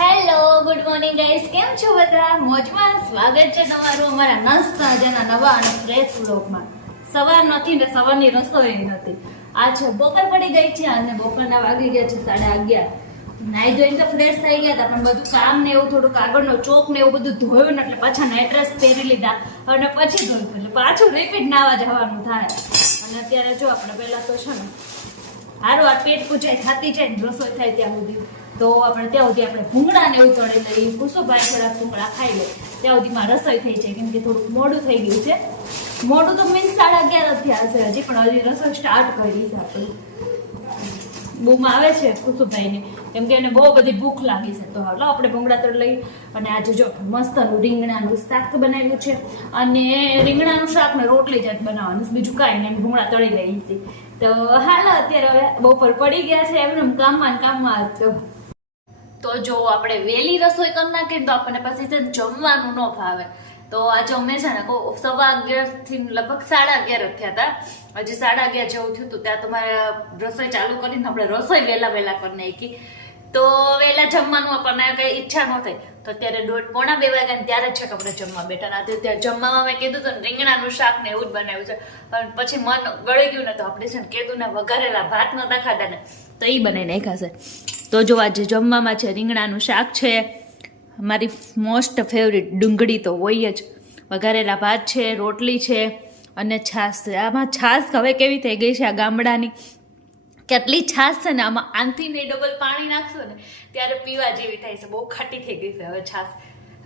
Hello, good morning guys કેમ છો બધા? મોજમાં સ્વાગત છે તમારું અમારા નાસ્તા જેના નવા અને ફ્રેશ વ્લોગમાં. સવાર નથી ને સવારની રસોઈ નથી. આ છે બપોર પડી ગઈ છે અને બપોરના વાગી ગયા છે સાડા અગિયાર. નાઈ ધોઈને તો ફ્રેશ થઈ ગયા હતા, પણ બધું કામ ને એવું થોડુંક આગળનો ચોક ને એવું બધું ધોયું ને એટલે પાછા નાઇટ ડ્રેસ પહેરી લીધા અને પછી ધોયું. એટલે પાછું રિપીટ નાવા જવાનું થાય. અને અત્યારે જો આપણે પહેલાં તો છે ને સારું આ પેટ પૂજાય થતી જાય ને રસોઈ થાય ત્યાં સુધી. તો આપણે ત્યાં સુધી આપણે ભૂંગળા ને એવું તળી લઈએ કુસુભાઈ થોડાક ભૂંગળા ખાઈ લે. ત્યાં સુધીમાં રસોઈ થઈ જાય, કેમ કે થોડુંક મોડું થઈ ગયું છે. મોડું તો મીન્સ સાડા અગિયાર થયા છે હજી, પણ હજી રસોઈ સ્ટાર્ટ કરી છે આપણે. બૂમ આવે છે કુસુભાઈને કેમ કે એને બહુ બધી ભૂખ લાગી છે. તો હાલો, આપણે ભૂંગળા તળ લઈ અને આજે જો મસ્તનું રીંગણાનું શાક બનાવ્યું છે. અને રીંગણાનું શાક ને રોટલી જાત બનાવવાનું બીજું કાંઈ નહીં ભૂંગળા તળી લઈ હતી તો હાલો, અત્યારે હવે બપોર પડી ગયા છે. એમને કામમાં કામમાં તો. તો જો આપણે વહેલી રસોઈ કરી નાખીએ તો આપણને પછી છે જમવાનું ન ભાવે તો આજે અમે છે ને સવા અગિયારથી લગભગ સાડા અગિયાર થયા હતા. હજી સાડા અગિયાર જેવું થયું હતું, ત્યાં તમારે રસોઈ ચાલુ કરીને આપણે રસોઈ વહેલા વહેલા કરી નાખી. તો વહેલા જમવાનું આપણને કઈ ઈચ્છા ન થઈ. તો અત્યારે દોઢ, પોણા બે વાગ્યા ત્યારે જ છે કે આપણે જમવા બેઠા ના ત્યારે જમવામાં મેં કીધું હતું રીંગણાનું શાક ને એવું જ બનાવ્યું છે. પણ પછી મન ગળી ગયું ને તો આપણે છે ને કીધું ને વઘારેલા ભાત નતા ખાધા ને તો એ બનાવી નાખ્યા છે. તો જો આજે જમવામાં છે, રીંગણાનું શાક છે, મારી મોસ્ટ ફેવરિટ ડુંગળી તો હોય જ. વઘારેલા ભાત છે, રોટલી છે, અને છાશ છે. આમાં છાશ હવે કેવી થઈ ગઈ છે આ ગામડાની? કેટલી છાશ છે ને, આમાં આનથી ને ડબલ પાણી નાખશો ને, ત્યારે પીવા જેવી થાય છે. બહુ ખાટી થઈ ગઈ છે હવે છાશ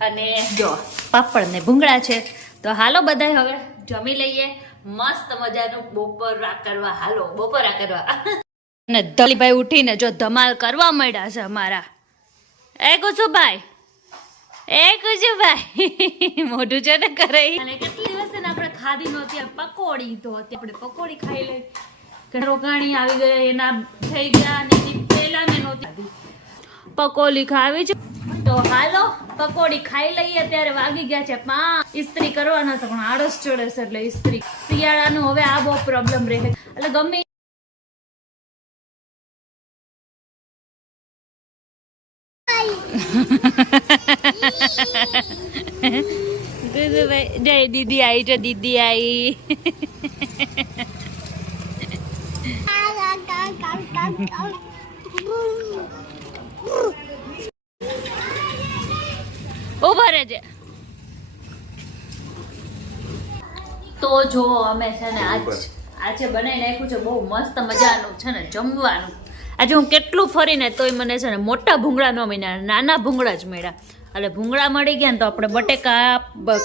અને જો, પાપડ ને ભૂંગળા છે. તો હાલો બધાય હવે જમી લઈએ. મસ્ત મજાનું બપોરા કરવા. હાલો, બપોરા કરવા. અને દલીભાઈ ઉઠીને જો ધમાલ કરવા માંડ્યા છે અમારા. એ કુસુભાઈ એ કુસુભાઈ મોઢું છે ને કરે કેટલી દિવસે આપણે ખાધી નહોતી પકોડી તો આપણે પકોડી ખાઈ લઈ રોકાણી આવી ગયા, એના થઈ ગયા, અને પહેલા મેં નહોતી પકોડી ખાવી છે. હાલો, પકોડી ખાઈ લઈએ ત્યારે વાગી ગયા છે પાંચ. ઇસ્ત્રી કરવાના છે, પણ આળસ ચડે છે એટલે ઇસ્ત્રી શિયાળાનું હવે આ બહુ પ્રોબ્લેમ રહે. એટલે ગમે ગુરુભાઈ દીદી આવી જો દીદી આવી ઊભો રહેજે. તો જો અમે છે ને આજ આજે બનાવી નાખ્યું છે, બહુ મસ્ત મજાનું છે ને, જમવાનું. આજે હું કેટલું ફરીને તોય મને છે ને મોટા ભૂંગળા ન મળ્યા નાના ભૂંગળા જ મળ્યા. એટલે ભૂંગળા મળી ગયા ને તો આપણે બટેકા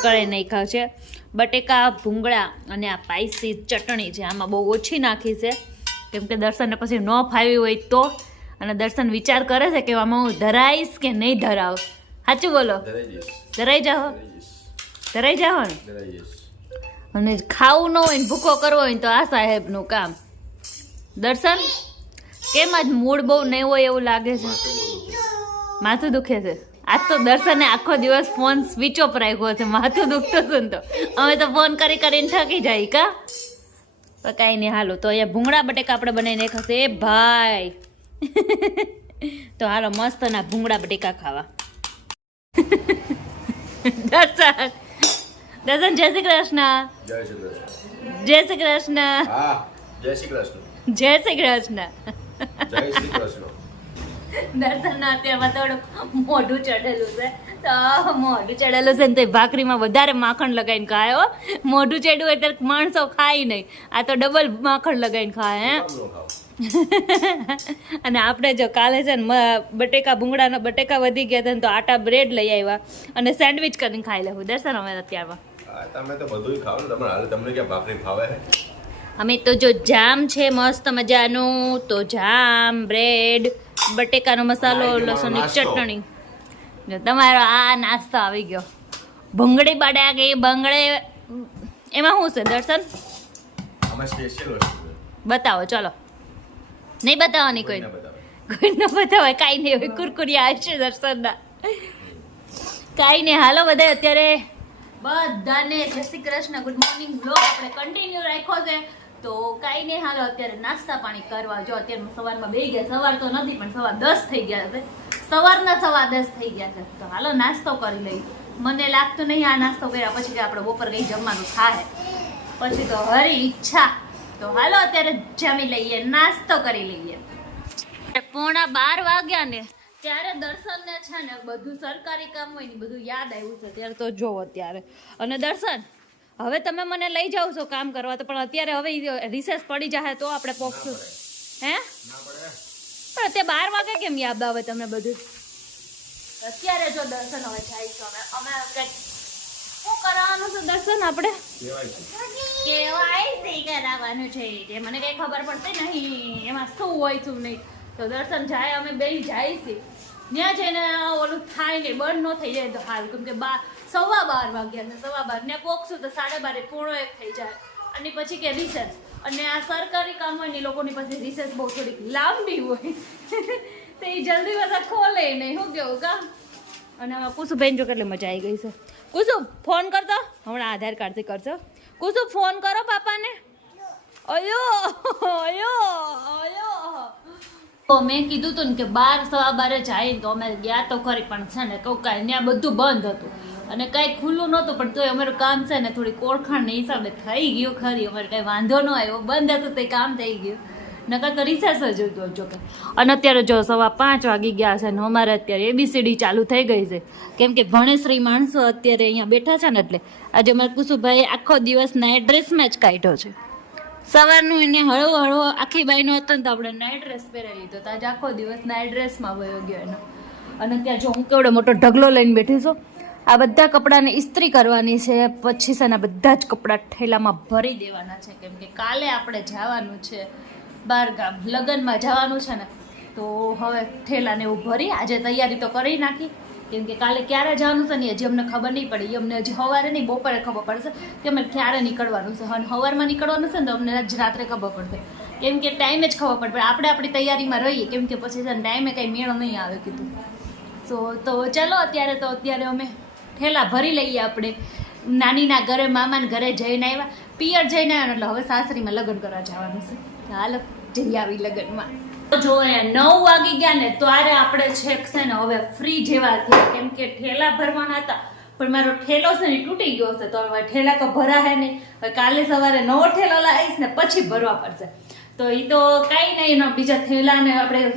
કરી નાખ્યા છે. બટેકા ભૂંગળા અને આ પાઈસી ચટણી છે. આમાં બહુ ઓછી નાખી છે. કેમ કે દર્શનને પછી ન ફાવી હોય તો. અને દર્શન વિચાર કરે છે કે આમાં હું ધરાઈશ કે નહીં ધરાવ. સાચું બોલો? ધરાઈ જાઓ. ધરાઈ જાઓ ને? અને ખાવું ન હોય ને ભૂખો કરવો હોય ને તો આ સાહેબનું કામ. દર્શન? કેમ આજ મૂડ બહુ નહીં હોય એવું લાગે છે? માથું દુખે છે. આજ તો દર્શને આખો દિવસ ફોન સ્વિચ ઓફ રાખ્યો છે. માથું દુખતો હતું તો. અમે તો ફોન કરી કરીને થકી જાય કા? તો કાંઈ નહીં હાલો. તો અહીંયા ભૂંગળા બટેકા આપણે બનાવીને ખાશે એ ભાઈ. તો હાલો મસ્ત ના ભૂંગળા બટેકા ખાવા. દર્શન. દર્શન જય શ્રી કૃષ્ણ. જય શ્રી કૃષ્ણ. જય શ્રી કૃષ્ણ. હા જય શ્રી કૃષ્ણ. જય શ્રી કૃષ્ણ. દર્શનના અત્યારમાં થોડું મોઢું ચડેલું છે. તો મોઢું ચડેલું છે ને તો ભાખરીમાં વધારે માખણ લગાવીને ખાય હો. મોઢું ચડ્યું એટલે માણસો ખાય નહીં. આ તો ડબલ માખણ લગાવીને ખાય હે. ખાવ. અને આપણે જો કાલે છે ને બટેકા ભૂંગળાના બટેકા વધી ગયા હતા ને તો આટા બ્રેડ લઈ આવ્યા અને સેન્ડવિચ કરીને ખાઈ લેવું. દર્શન અમે અત્યારમાં. તમે તો બધું ખાવ ને. હાલ તમને ક્યાં ભાખરી ફાવે? અમે તો જો જામ છે મસ્ત મજાનું તો જામ બ્રેડ બટેકાનો મસાલો લસણની ચટણી. જો તમારો આ નાસ્તો આવી ગયો. ભૂંગળી બડા ગઈ બંગડે એમાં શું છે દર્શન. બતાવો ચલો. નહીં બતાવવાની કોઈ કોઈને કોઈ ન બતાવે કાંઈ નહીં હોય કુરકુરી આવશે દર્શનના. કાંઈ નહીં હાલો બધા અત્યારે બધાને Jai Shri Krishna good morning blog આપણે કન્ટિન્યુ રાખ્યો છે. તો કાંઈ નહીં, હાલો અત્યારે નાસ્તા પાણી કરવા. જો અત્યારે સવારમાં બે ગયા, સવાર તો નથી, પણ સવાર દસ થઈ ગયા છે. સવારના સવા દસ થઈ ગયા છે. તો હાલો નાસ્તો કરી લઈ મને લાગતું નહીં આ નાસ્તો કર્યા પછી આપણે બપોર કઈ જમવાનું થાય. પછી તો હરી ઈચ્છા. તો હાલો અત્યારે જમી લઈએ, નાસ્તો કરી લઈએ. પોણા બાર વાગ્યા ને, ત્યારે દર્શન ને છે ને, બધું સરકારી કામ હોય ને બધું યાદ આવ્યું છે. ત્યારે તો જોવો અત્યારે. અને દર્શન હવે તમે મને લઈ જાઓ છો કામ કરવા તો પણ અત્યારે હવે રિસેસ પડી જાય તો આપણે પોખશું. હે? પણ તે બાર વાગે કેમ યાદ આવે તમને બધું? અત્યારે જો દર્શન હવે જઈશું અમે અમે કંઈક શું કરાવવાનું છે દર્શન આપણે? કેવાયસી કરાવવાનું છે જે. મને કઈ ખબર પડતી નહીં. એમાં શું હોય શું નહીં. તો દર્શન જાય અમે બે જાય છે. ત્યાં જઈને ઓલું થાય નહીં બંધ ન થઈ જાય તો હાલ. કેમ કે બાર સવા બાર વાગ્યા છે સવા બાર. ને પોકશું તો સાડા બારે પૂર્ણ એક થઈ જાય. અને પછી કે રિસેસ અને આ સરકારી કામ હોય ને એ લોકોની પાસે રિસેસ બહુ થોડીક લાંબી હોય. તો એ જલ્દી બધા ખોલે નહીં. શું કેવું કા? અને આમાં કુસુભાઈ જો કેટલી મજા આવી ગઈ છે. કુસુમ ફોન કરતો? હમણાં આધાર કાર્ડથી કરશો. કુસુમ ફોન કરો પાપાને. અયો અયો અયો. તો મેં કીધું તું ને કે બાર, સવા બારે જાય ને તો અમે ગયા તો ખરી, પણ છે ને કહું કાંઈ, ત્યાં બધું બંધ હતું. અને કાંઈ ખુલ્લું નહોતું, પણ તોય અમારું કામ છે ને થોડી ઓળખાણને હિસાબે થઈ ગયું ખરી. અમારે કાંઈ વાંધો ન આવ્યો. બંધ હતું તે કામ થઈ ગયું. નકર તો રિસેસ જ હતું જો કે. અને અત્યારે જો સવા પાંચ વાગી ગયા છે ને અમારે અત્યારે એબીસીડી ચાલુ થઈ ગઈ છે. કેમ કે ભણેશ્રી માણસો અત્યારે અહીંયા બેઠા છે ને એટલે આજે અમારે કુસુભાઈ આખો દિવસ નાઇટ ડ્રેસમાં જ કાઢ્યો છે. સવારનું એને હળવો હળવો આખી બાઈનો હતો ને તો આપણે નાઇટ ડ્રેસ પહેરી લીધો. તો આજે આખો દિવસ નાઇટ ડ્રેસમાં વયો ગયો એનો. અને ત્યાં જો હું કેવડો મોટો ઢગલો લઈને બેઠી છું. આ બધા કપડાને ઇસ્ત્રી કરવાની છે, પછી છે બધા જ કપડાં ઠેલામાં ભરી દેવાના છે. કેમ કે કાલે આપણે જવાનું છે બાર ગામ લગ્નમાં જવાનું છે ને, તો હવે ઠેલાને એવું ભરી, આજે તૈયારી તો કરી નાખી. કેમ કે કાલે ક્યારે જવાનું છે ને હજી અમને ખબર નહીં પડી. અમને હજી સવારે નહીં, બપોરે ખબર પડશે કે અમે ક્યારે નીકળવાનું છે. અને સવારમાં નીકળવાનું છે ને તો અમને જ રાત્રે ખબર પડશે. કેમ કે ટાઈમે જ ખબર પડે. આપણે આપણી તૈયારીમાં રહીએ. કેમ કે પછી છે ને ટાઈમે કંઈ મેળો નહીં આવે કીધું. સો, તો ચાલો અત્યારે તો અત્યારે અમે ઠેલા ભરી લઈએ આપણે. નાનીના ઘરે, મામાના ઘરે જઈને આવ્યા. પિયર જઈને આવ્યા એટલે હવે સાસરીમાં લગ્ન કરવા જવાનું છે. હાલો, જઈ આવી લગ્નમાં. જો નવ વાગી ગયા ને ત્યારે આપણે છેક છે ને હવે ફ્રી જેવા થયા. કેમ કે ઠેલા ભરવાના હતા. પણ મારો ઠેલો છે ને તૂટી ગયો છે. તો હવે ઠેલા તો ભરાશે નહીં. હવે કાલે સવારે નવો ઠેલો લાવીશ ને પછી ભરવા પડશે. તો એ તો કાંઈ નહીં, એના બીજા ઠેલાને આપણે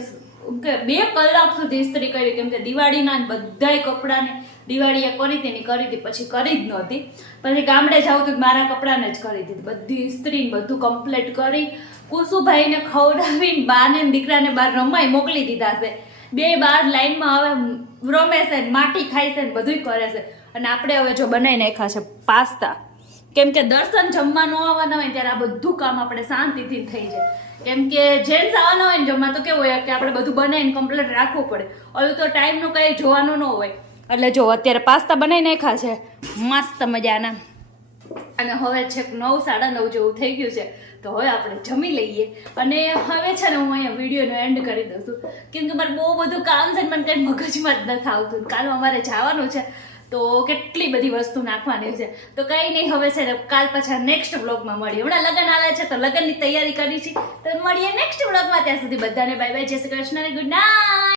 બે કલાક સુધી ઇસ્ત્રી કરી. કેમ કે દિવાળીના બધાય કપડાને. દિવાળીએ કરી હતી ને કરી હતી, પછી કરી જ નહોતી. પછી ગામડે જાઉં તો મારા કપડાને જ કરી દીધી. બધી ઇસ્ત્રી બધું કમ્પ્લીટ કરી, કુસુભાઈને ખવડાવીને બાને દીકરાને બહાર રમાઈ મોકલી દીધા છે. બે બાર લાઈનમાં હવે રમે છે માટી ખાય છે ને બધુંય કરે છે. અને આપણે હવે જો બનાવી નાખ્યા છે પાસ્તા. કેમ કે દર્શન જમવા ન આવવાના હોય ત્યારે આ બધું કામ આપણે શાંતિથી થઈ જાય. કેમ કે જેન્ટ્સ આવવાના હોય ને જમવા તો કેવું હોય કે આપણે બધું બનાવીને કમ્પ્લીટ રાખવું પડે. હવે તો ટાઈમનું કંઈ જોવાનું ન હોય. એટલે જો અત્યારે પાસ્તા બનાવી નાખ્યા છે, મસ્ત મજાના. અને હવે છેક નવ, સાડા નવ જેવું થઈ ગયું છે, તો હવે આપણે જમી લઈએ. અને હવે છે ને હું અહીંયા વિડીયોનો એન્ડ કરી દઉં છું. કેમ કે મારે બહુ બધું કામ છે મને કંઈ મગજમાં જ નથી આવતું. કાલ અમારે જવાનું છે, તો કેટલી બધી વસ્તુ નાખવાની છે. તો કંઈ નહીં, હવે છે ને કાલ પાછા નેક્સ્ટ વ્લોગમાં મળીએ. હમણાં લગ્ન આવે છે, તો લગ્નની તૈયારી કરી છે. તો મળીએ નેક્સ્ટ વ્લોગમાં ત્યાં સુધી બધાને બાય બાય જય શ્રી કૃષ્ણ ગુડ નાઇટ